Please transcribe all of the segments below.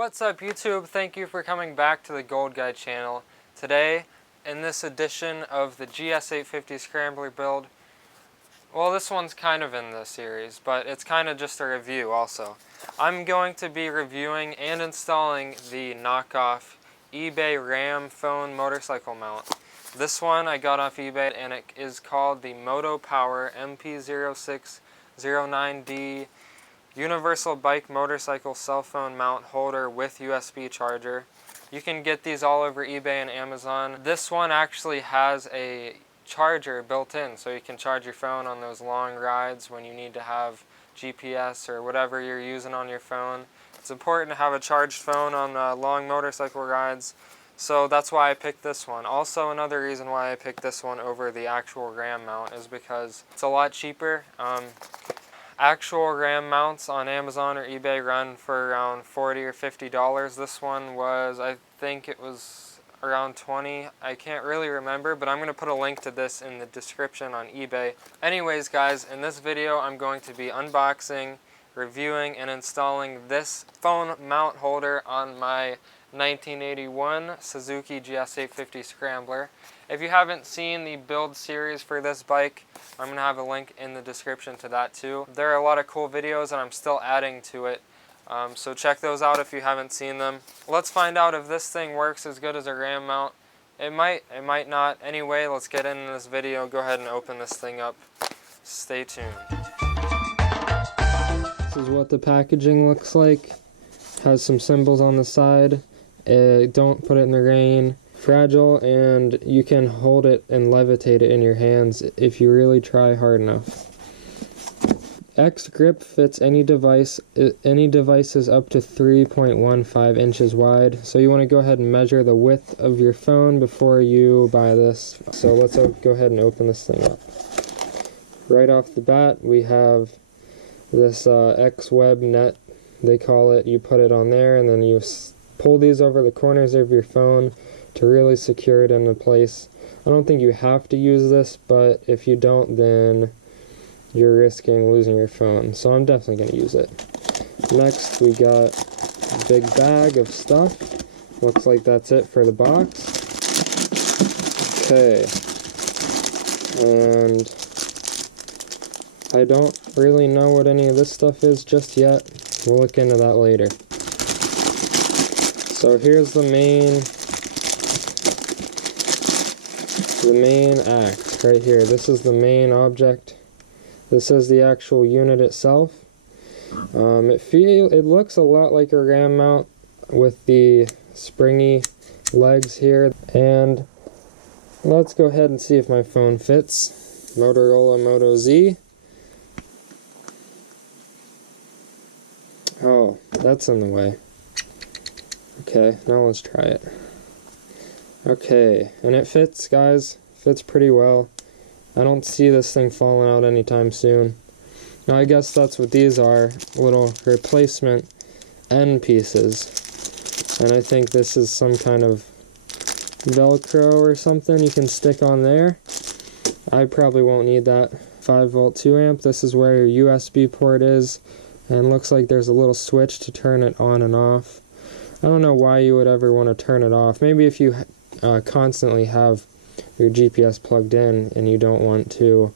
What's up YouTube? Thank you for coming back to the Gold Guy channel. Today, in this edition of the GS850 Scrambler build, well, this one's kind of in the series, but it's kind of just a review also. I'm going to be reviewing and installing the Knockoff eBay RAM phone motorcycle mount. This one I got off eBay and it is called the Moto Power MP0609D Universal Bike Motorcycle Cell Phone Mount Holder with USB charger. You can get these all over eBay and Amazon. This one actually has a charger built in, so you can charge your phone on those long rides when you need to have GPS or whatever you're using on your phone. It's important to have a charged phone on long motorcycle rides, so that's why I picked this one. Also, another reason why I picked this one over the actual RAM mount is because it's a lot cheaper. Actual RAM mounts on Amazon or eBay run for around $40 or $50. This one was, I think it was around $20. I can't really remember, but I'm going to put a link to this in the description on eBay. Anyways guys, in this video I'm going to be unboxing, reviewing, and installing this phone mount holder on my 1981 Suzuki GS850 Scrambler. If you haven't seen the build series for this bike, I'm going to have a link in the description to that too. There are a lot of cool videos and I'm still adding to it, so check those out if you haven't seen them. Let's find out if this thing works as good as a RAM mount. It might not. Anyway, let's get into this video. Go ahead and open this thing up. Stay tuned. This is what the packaging looks like. Has some symbols on the side. Don't put it in the rain. Fragile, and you can hold it and levitate it in your hands if you really try hard enough. X grip fits any device. Any device is up to 3.15 inches wide, so you want to go ahead and measure the width of your phone before you buy this. So let's go ahead and open this thing up. Right off the bat, we have this X-Web net, they call it. You put it on there and then you pull these over the corners of your phone to really secure it into place. I don't think you have to use this, but if you don't, then you're risking losing your phone. So I'm definitely going to use it. Next, we got a big bag of stuff. Looks like that's it for the box. Okay. And I don't really know what any of this stuff is just yet. We'll look into that later. So here's the main act right here. This is the main object. This is the actual unit itself. It looks a lot like a RAM mount with the springy legs here. And let's go ahead and see if my phone fits. Motorola Moto Z. Oh, that's in the way. Okay, now let's try it. Okay, and it fits, guys. Fits pretty well. I don't see this thing falling out anytime soon. Now I guess that's what these are, little replacement end pieces. And I think this is some kind of Velcro or something you can stick on there. I probably won't need that. 5-volt 2-amp. This is where your USB port is. And looks like there's a little switch to turn it on and off. I don't know why you would ever want to turn it off. Maybe if you constantly have your GPS plugged in and you don't want to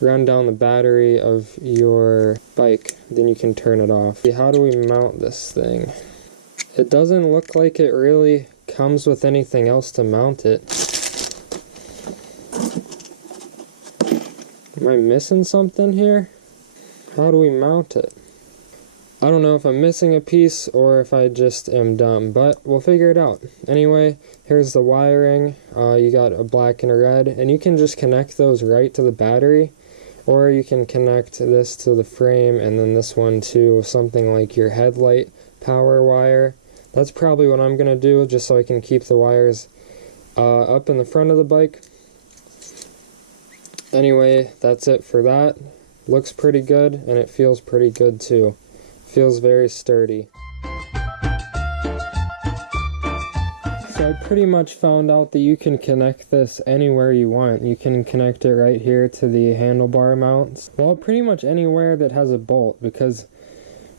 run down the battery of your bike, then you can turn it off. How do we mount this thing? It doesn't look like it really comes with anything else to mount it. Am I missing something here? How do we mount it? I don't know if I'm missing a piece or if I just am dumb, but we'll figure it out. Anyway, here's the wiring. You got a black and a red, and you can just connect those right to the battery, or you can connect this to the frame and then this one to something like your headlight power wire. That's probably what I'm going to do, just so I can keep the wires up in the front of the bike. Anyway, that's it for that. Looks pretty good, and it feels pretty good too. Feels very sturdy. So I pretty much found out that you can connect this anywhere you want. You can connect it right here to the handlebar mounts. Well, pretty much anywhere that has a bolt, because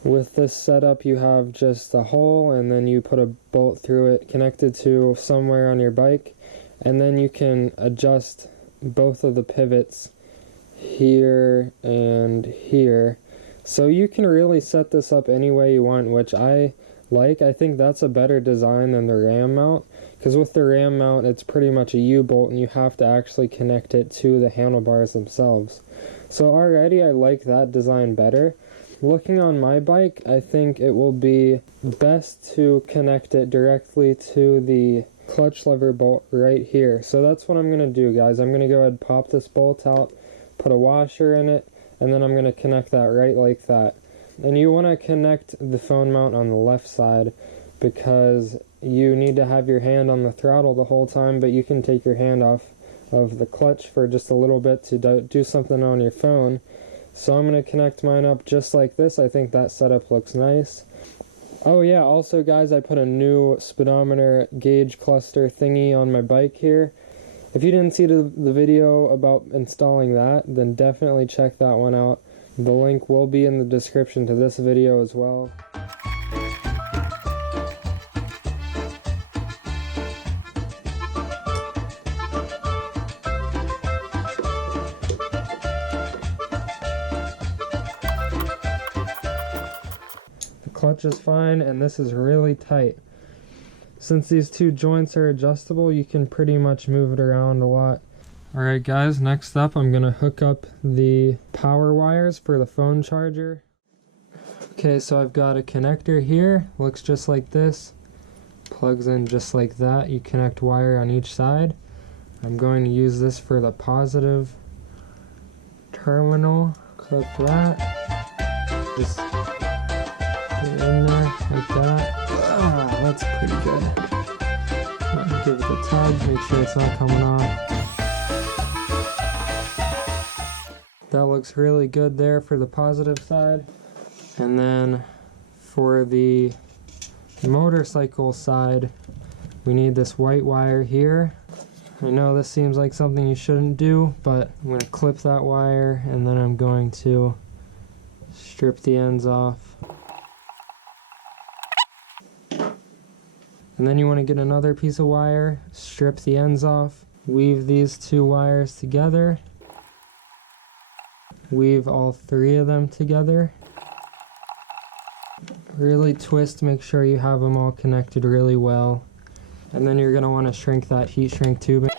With this setup, you have just a hole, and then you put a bolt through it connected to somewhere on your bike, and then you can adjust both of the pivots here and here. So you can really set this up any way you want, which I like. I think that's a better design than the ram mount, because with the ram mount, it's pretty much a U-bolt, and you have to actually connect it to the handlebars themselves. So already I like that design better. Looking on my bike, I think it will be best to connect it directly to the clutch lever bolt right here. So that's what I'm going to do, guys. I'm going to go ahead and pop this bolt out, put a washer in it, and then I'm going to connect that right like that. And you want to connect the phone mount on the left side, because you need to have your hand on the throttle the whole time, but you can take your hand off of the clutch for just a little bit to do something on your phone. So I'm going to connect mine up just like this. I think that setup looks nice. Oh yeah, also guys, I put a new speedometer gauge cluster thingy on my bike here. If you didn't see the video about installing that, then definitely check that one out. The link will be in the description to this video as well. Clutch is fine, and this is really tight. Since these two joints are adjustable, you can pretty much move it around a lot. Alright guys, next up I'm gonna hook up the power wires for the phone charger. Okay, so I've got a connector here, looks just like this, plugs in just like that. You connect wire on each side. I'm going to use this for the positive terminal. Clip that. Just in there like that. Ah, that's pretty good. Give it a tug, make sure it's not coming off. That looks really good there for the positive side. And then for the motorcycle side, we need this white wire here. I know this seems like something you shouldn't do, but I'm going to clip that wire, and then I'm going to strip the ends off. And then you want to get another piece of wire, strip the ends off, weave these two wires together, weave all three of them together, really twist, make sure you have them all connected really well, and then you're going to want to shrink that heat shrink tubing.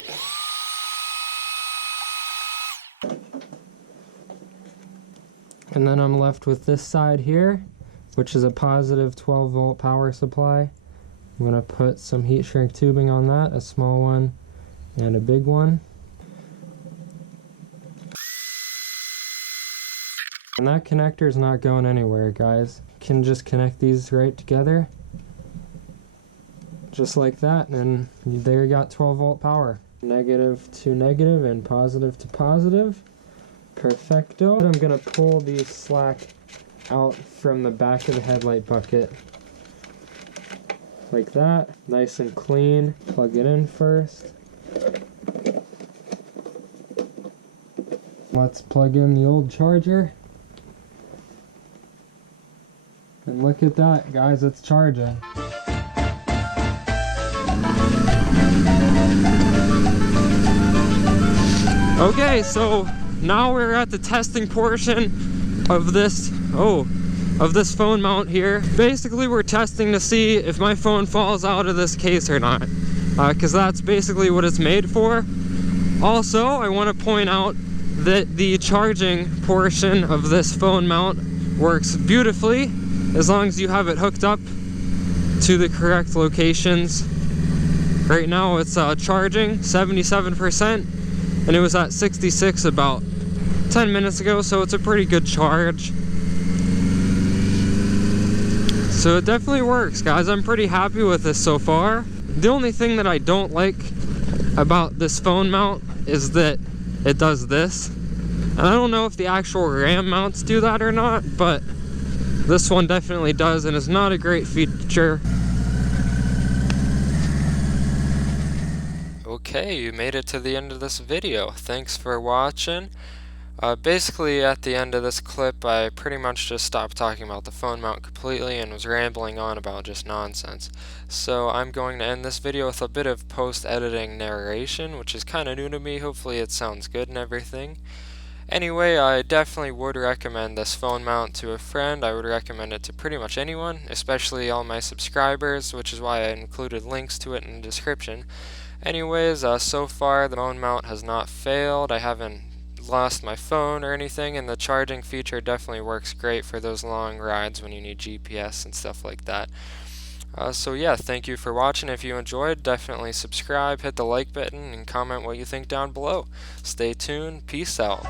And then I'm left with this side here, which is a positive 12 volt power supply. I'm going to put some heat shrink tubing on that, a small one and a big one. And that connector is not going anywhere, guys. You can just connect these right together, just like that, and there you got 12 volt power. Negative to negative and positive to positive. Perfecto. I'm going to pull the slack out from the back of the headlight bucket. Like that, nice and clean. Plug it in first. Let's plug in the old charger. And look at that, guys, it's charging. Okay, so now we're at the testing portion of this phone mount here. Basically, we're testing to see if my phone falls out of this case or not, because that's basically what it's made for. Also, I want to point out that the charging portion of this phone mount works beautifully as long as you have it hooked up to the correct locations. Right now it's charging 77%, and it was at 66 about 10 minutes ago, so it's a pretty good charge. So it definitely works, guys. I'm pretty happy with this so far. The only thing that I don't like about this phone mount is that it does this. And I don't know if the actual RAM mounts do that or not, but this one definitely does, and it's not a great feature. Okay, you made it to the end of this video. Thanks for watching. Basically, at the end of this clip, I pretty much just stopped talking about the phone mount completely and was rambling on about just nonsense. So I'm going to end this video with a bit of post-editing narration, which is kind of new to me. Hopefully it sounds good and everything. Anyway, I definitely would recommend this phone mount to a friend. I would recommend it to pretty much anyone, especially all my subscribers, which is why I included links to it in the description. Anyways, so far the phone mount has not failed. I haven't lost my phone or anything, and the charging feature definitely works great for those long rides when you need GPS and stuff like that. So yeah, thank you for watching. If you enjoyed, definitely subscribe, hit the like button, and comment what you think down below. Stay tuned. Peace out.